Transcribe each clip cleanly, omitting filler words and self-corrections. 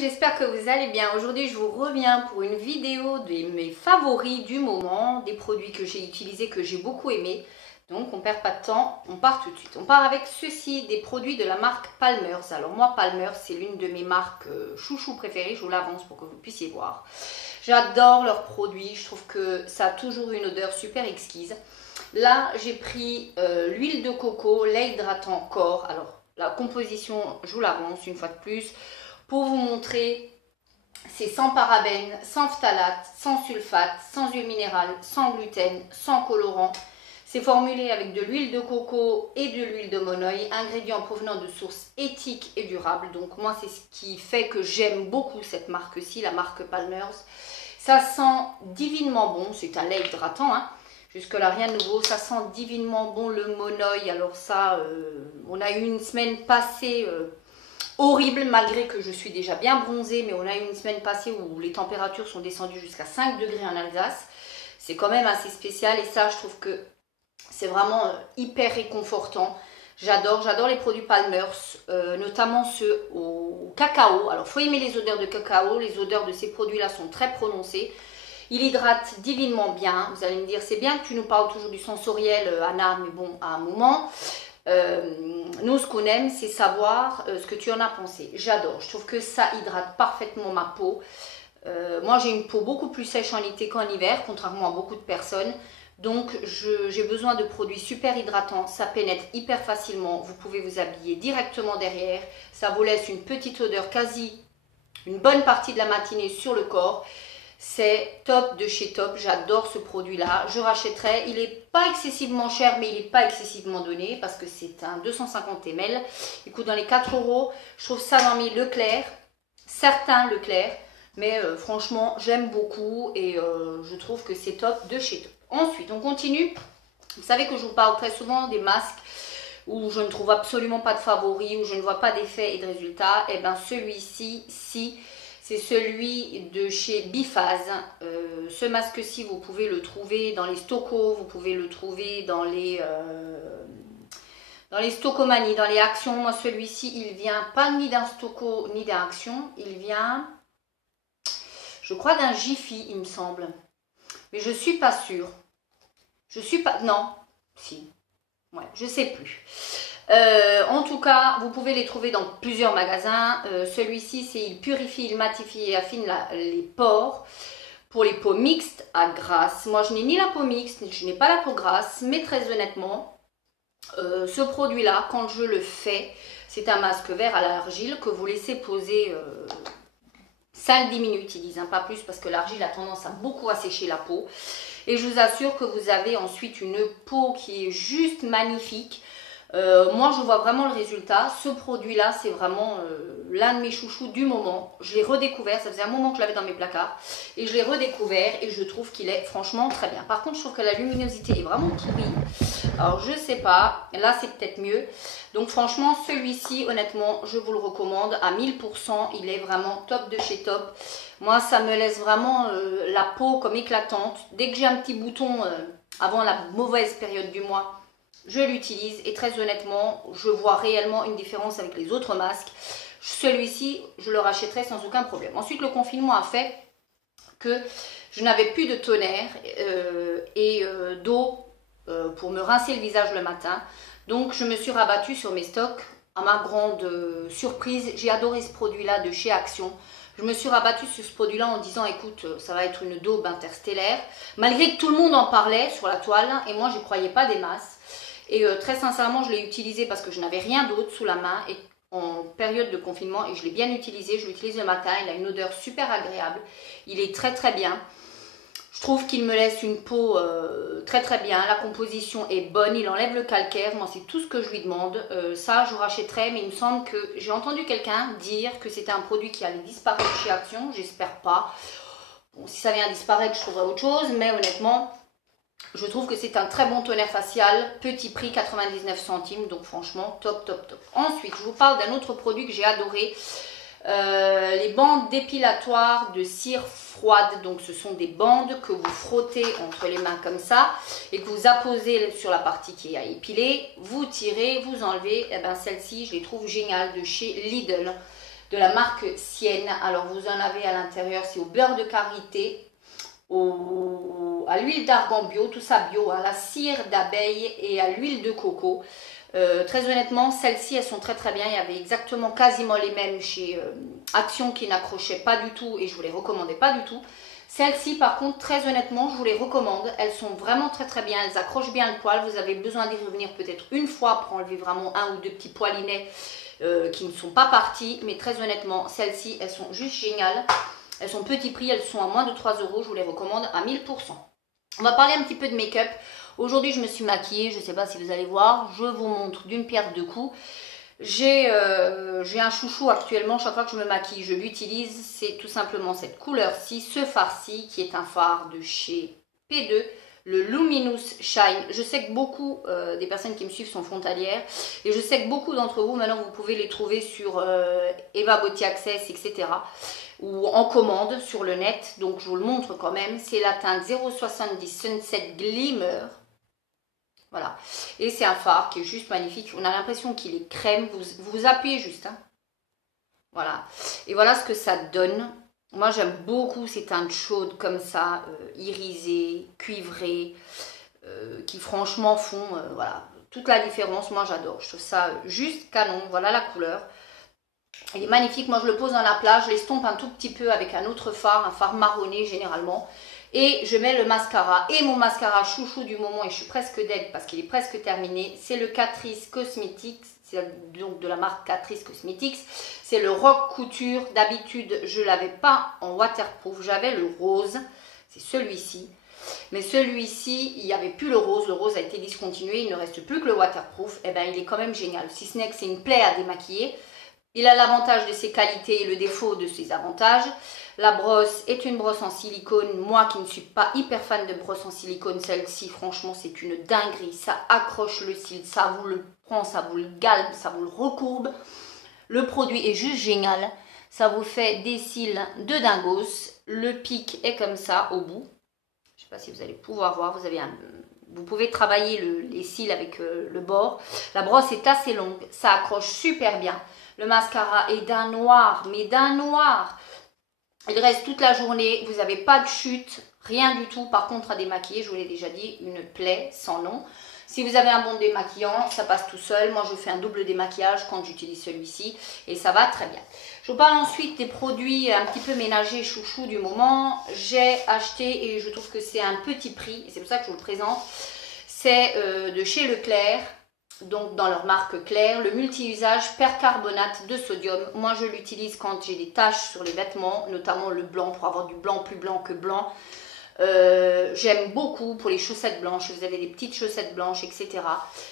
j'espère que vous allez bien. Aujourd'hui, je vous reviens pour une vidéo de mes favoris du moment, des produits que j'ai utilisés, que j'ai beaucoup aimés. Donc, on perd pas de temps, on part tout de suite. On part avec ceci, des produits de la marque Palmer's. Alors moi, Palmer's, c'est l'une de mes marques chouchou préférées. Je vous l'avance pour que vous puissiez voir. J'adore leurs produits. Je trouve que ça a toujours une odeur super exquise. Là, j'ai pris l'huile de coco, lait hydratant corps. Alors, la composition, je vous l'avance une fois de plus. Pour vous montrer, c'est sans parabènes, sans phtalates, sans sulfate, sans huile minérale, sans gluten, sans colorant. C'est formulé avec de l'huile de coco et de l'huile de monoï, ingrédients provenant de sources éthiques et durables. Donc moi, c'est ce qui fait que j'aime beaucoup cette marque-ci, la marque Palmer's. Ça sent divinement bon, c'est un lait hydratant, hein. Jusque-là, rien de nouveau. Ça sent divinement bon le monoï. Alors ça, on a eu une semaine passée horrible, malgré que je suis déjà bien bronzée, mais on a eu une semaine passée où les températures sont descendues jusqu'à 5 degrés en Alsace. C'est quand même assez spécial et ça, je trouve que c'est vraiment hyper réconfortant. J'adore les produits Palmer's, notamment ceux au cacao. Alors, il faut aimer les odeurs de cacao. Les odeurs de ces produits-là sont très prononcées. Il hydrate divinement bien. Vous allez me dire, c'est bien que tu nous parles toujours du sensoriel, Anna, mais bon, à un moment. Nous, ce qu'on aime, c'est savoir ce que tu en as pensé. J'adore. Je trouve que ça hydrate parfaitement ma peau. Moi, j'ai une peau beaucoup plus sèche en été qu'en hiver, contrairement à beaucoup de personnes. Donc, j'ai besoin de produits super hydratants. Ça pénètre hyper facilement. Vous pouvez vous habiller directement derrière. Ça vous laisse une petite odeur quasi une bonne partie de la matinée sur le corps. C'est top de chez Top, j'adore ce produit-là. Je rachèterai, il n'est pas excessivement cher, mais il n'est pas excessivement donné parce que c'est un 250 ml. Il coûte dans les 4 €. Je trouve ça dans mes Leclerc, certains Leclerc, mais franchement, j'aime beaucoup et je trouve que c'est top de chez Top. Ensuite, on continue. Vous savez que je vous parle très souvent des masques où je ne trouve absolument pas de favoris, où je ne vois pas d'effet et de résultats. Et bien celui-ci, si. C'est celui de chez Biphase. Ce masque-ci, vous pouvez le trouver dans les Stocos, vous pouvez le trouver dans les Stocomanie, dans les Actions. Moi, celui-ci, il vient pas ni d'un Stoco ni d'un Action. Il vient, je crois, d'un Jiffy, il me semble. Mais je suis pas sûre. Je suis pas... Non. Si. Ouais, je sais plus. En tout cas, vous pouvez les trouver dans plusieurs magasins. Celui-ci, c'est il purifie, il matifie et affine les pores pour les peaux mixtes à grasse. Moi, je n'ai ni la peau mixte, je n'ai pas la peau grasse, mais très honnêtement, ce produit-là, quand je le fais, c'est un masque vert à l'argile que vous laissez poser 5-10 minutes, ils disent, hein, pas plus, parce que l'argile a tendance à beaucoup assécher la peau. Et je vous assure que vous avez ensuite une peau qui est juste magnifique. Moi, je vois vraiment le résultat. Ce produit-là, c'est vraiment l'un de mes chouchous du moment. Je l'ai redécouvert. Ça faisait un moment que je l'avais dans mes placards. Et je l'ai redécouvert et je trouve qu'il est franchement très bien. Par contre, je trouve que la luminosité est vraiment pourrie. Alors, je sais pas. Là, c'est peut-être mieux. Donc, franchement, celui-ci, honnêtement, je vous le recommande à 1000%. Il est vraiment top de chez Top. Moi, ça me laisse vraiment la peau comme éclatante. Dès que j'ai un petit bouton avant la mauvaise période du mois, je l'utilise et très honnêtement, je vois réellement une différence avec les autres masques. Celui-ci, je le rachèterai sans aucun problème. Ensuite, le confinement a fait que je n'avais plus de tonnerre et d'eau pour me rincer le visage le matin. Donc, je me suis rabattue sur mes stocks. À ma grande surprise, j'ai adoré ce produit-là de chez Action. Je me suis rabattue sur ce produit-là en disant, écoute, ça va être une daube interstellaire. Malgré que tout le monde en parlait sur la toile et moi, je ne croyais pas des masses. Et très sincèrement, je l'ai utilisé parce que je n'avais rien d'autre sous la main et en période de confinement et je l'ai bien utilisé. Je l'utilise le matin, il a une odeur super agréable. Il est très très bien. Je trouve qu'il me laisse une peau très très bien. La composition est bonne, il enlève le calcaire. Moi, c'est tout ce que je lui demande. Ça, je rachèterai, mais il me semble que j'ai entendu quelqu'un dire que c'était un produit qui allait disparaître chez Action. J'espère pas. Bon, si ça vient disparaître, je trouverai autre chose, mais honnêtement... Je trouve que c'est un très bon toner facial, petit prix 99 centimes, donc franchement top top top. Ensuite, je vous parle d'un autre produit que j'ai adoré, les bandes dépilatoires de cire froide. Donc ce sont des bandes que vous frottez entre les mains comme ça et que vous apposez sur la partie qui est à épiler, vous tirez, vous enlevez. Et ben celle-ci, je les trouve géniales de chez Lidl. de la marque Sienne. Alors vous en avez à l'intérieur, c'est au beurre de karité, à l'huile d'argan bio, tout ça bio, à la cire d'abeille et à l'huile de coco. Très honnêtement, celles-ci, elles sont très très bien. Il y avait exactement quasiment les mêmes chez Action qui n'accrochaient pas du tout et je vous les recommandais pas du tout. Celles-ci, par contre, très honnêtement, je vous les recommande. Elles sont vraiment très très bien. Elles accrochent bien le poil. Vous avez besoin d'y revenir peut-être une fois pour enlever vraiment un ou deux petits poilinets qui ne sont pas partis. Mais très honnêtement, celles-ci, elles sont juste géniales. Elles sont petit prix. Elles sont à moins de 3 €. Je vous les recommande à 1000%. On va parler un petit peu de make-up. Aujourd'hui, je me suis maquillée. Je ne sais pas si vous allez voir. Je vous montre d'une pierre deux coups. J'ai un chouchou actuellement, chaque fois que je me maquille, je l'utilise. C'est tout simplement cette couleur-ci, ce fard-ci, qui est un fard de chez P2, le Luminous Shine. Je sais que beaucoup des personnes qui me suivent sont frontalières. Et je sais que beaucoup d'entre vous, maintenant, vous pouvez les trouver sur Eva Beauty Access, etc. Ou en commande sur le net. Donc, je vous le montre quand même. C'est la teinte 070 Sunset Glimmer. Voilà, et c'est un fard qui est juste magnifique. On a l'impression qu'il est crème. Vous appuyez juste. Hein. Voilà, et voilà ce que ça donne. Moi, j'aime beaucoup ces teintes chaudes comme ça, irisées, cuivrées, qui franchement font voilà, toute la différence. Moi, j'adore. Je trouve ça juste canon. Voilà la couleur. Il est magnifique. Moi, je le pose dans la plage. Je l'estompe un tout petit peu avec un autre fard, un fard marronné généralement. Et je mets le mascara. Et mon mascara chouchou du moment, et je suis presque dead parce qu'il est presque terminé, c'est le Catrice Cosmetics. C'est donc de la marque Catrice Cosmetics. C'est le Rock Couture. D'habitude, je ne l'avais pas en waterproof. J'avais le rose. C'est celui-ci. Mais celui-ci, il n'y avait plus le rose. Le rose a été discontinué. Il ne reste plus que le waterproof. Et bien, il est quand même génial. Si ce n'est que c'est une plaie à démaquiller. Il a l'avantage de ses qualités et le défaut de ses avantages. La brosse est une brosse en silicone. Moi qui ne suis pas hyper fan de brosse en silicone, celle-ci, franchement, c'est une dinguerie. Ça accroche le cil, ça vous le prend, ça vous le galbe, ça vous le recourbe. Le produit est juste génial. Ça vous fait des cils de dingos. Le pic est comme ça au bout. Je ne sais pas si vous allez pouvoir voir. Vous pouvez travailler les cils avec le bord. La brosse est assez longue. Ça accroche super bien. Le mascara est d'un noir, mais d'un noir. Il reste toute la journée. Vous n'avez pas de chute, rien du tout. Par contre, à démaquiller, je vous l'ai déjà dit, une plaie sans nom. Si vous avez un bon démaquillant, ça passe tout seul. Moi, je fais un double démaquillage quand j'utilise celui-ci et ça va très bien. Je vous parle ensuite des produits un petit peu ménagers chouchou du moment. J'ai acheté et je trouve que c'est un petit prix. Et c'est pour ça que je vous le présente. C'est de chez Leclerc. Donc dans leur marque Claire, le multi-usage percarbonate de sodium. Moi je l'utilise quand j'ai des taches sur les vêtements, notamment le blanc, pour avoir du blanc plus blanc que blanc. J'aime beaucoup pour les chaussettes blanches, vous avez des petites chaussettes blanches, etc.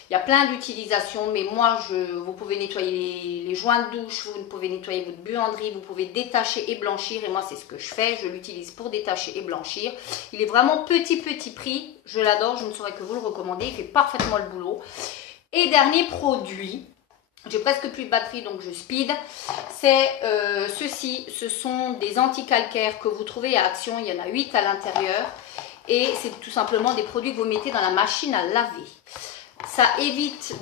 Il y a plein d'utilisations, mais moi vous pouvez nettoyer les joints de douche, vous pouvez nettoyer votre buanderie, vous pouvez détacher et blanchir, et moi c'est ce que je fais, je l'utilise pour détacher et blanchir. Il est vraiment petit prix, je l'adore, je ne saurais que vous le recommander, il fait parfaitement le boulot. Et dernier produit, j'ai presque plus de batterie donc je speed, c'est ceci, ce sont des anti-calcaires que vous trouvez à Action, il y en a 8 à l'intérieur et c'est tout simplement des produits que vous mettez dans la machine à laver. Ça évite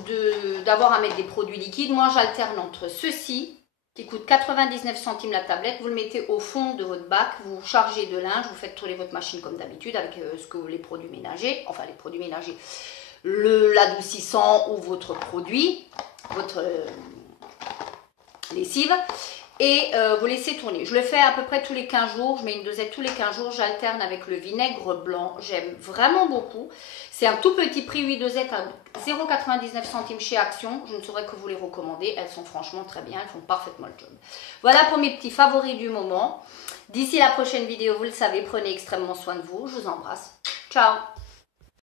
d'avoir à mettre des produits liquides. Moi j'alterne entre ceci qui coûte 99 centimes la tablette, vous le mettez au fond de votre bac, vous chargez de linge, vous faites tourner votre machine comme d'habitude avec les produits ménagers, enfin les produits ménagers, l'adoucissant ou votre produit, votre lessive, et vous laissez tourner. Je le fais à peu près tous les 15 jours, je mets une dosette tous les 15 jours, j'alterne avec le vinaigre blanc, j'aime vraiment beaucoup. C'est un tout petit prix, 8 dosettes à 0,99 centimes chez Action, je ne saurais que vous les recommander, elles sont franchement très bien, elles font parfaitement le job. Voilà pour mes petits favoris du moment. D'ici la prochaine vidéo, vous le savez, prenez extrêmement soin de vous, je vous embrasse. Ciao!